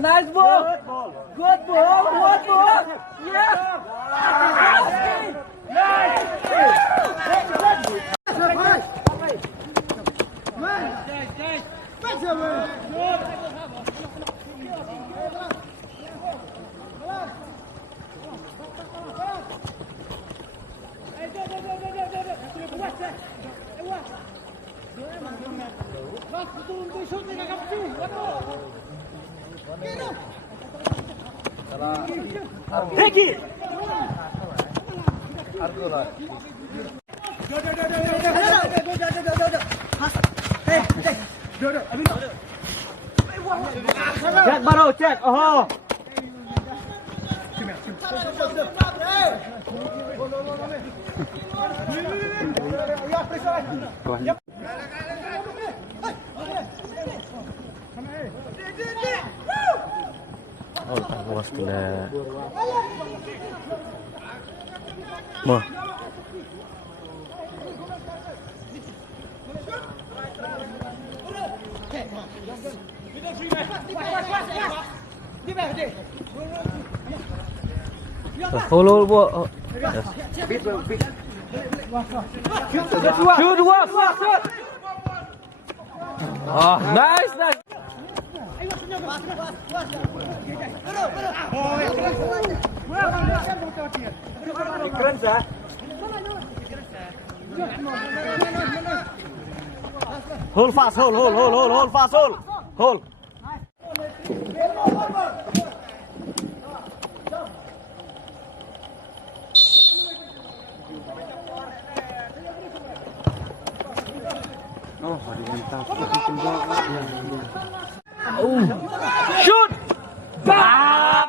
Nice ball. Good ball. Good ball. Yes. Nice. Take it. Check baru, check. Oh. Oh, was gila. Mau. Hold, bu. Shoot, shoot. Oh, nice. Keren sah. Hold fast, hold fast, hold. Oh, shoot!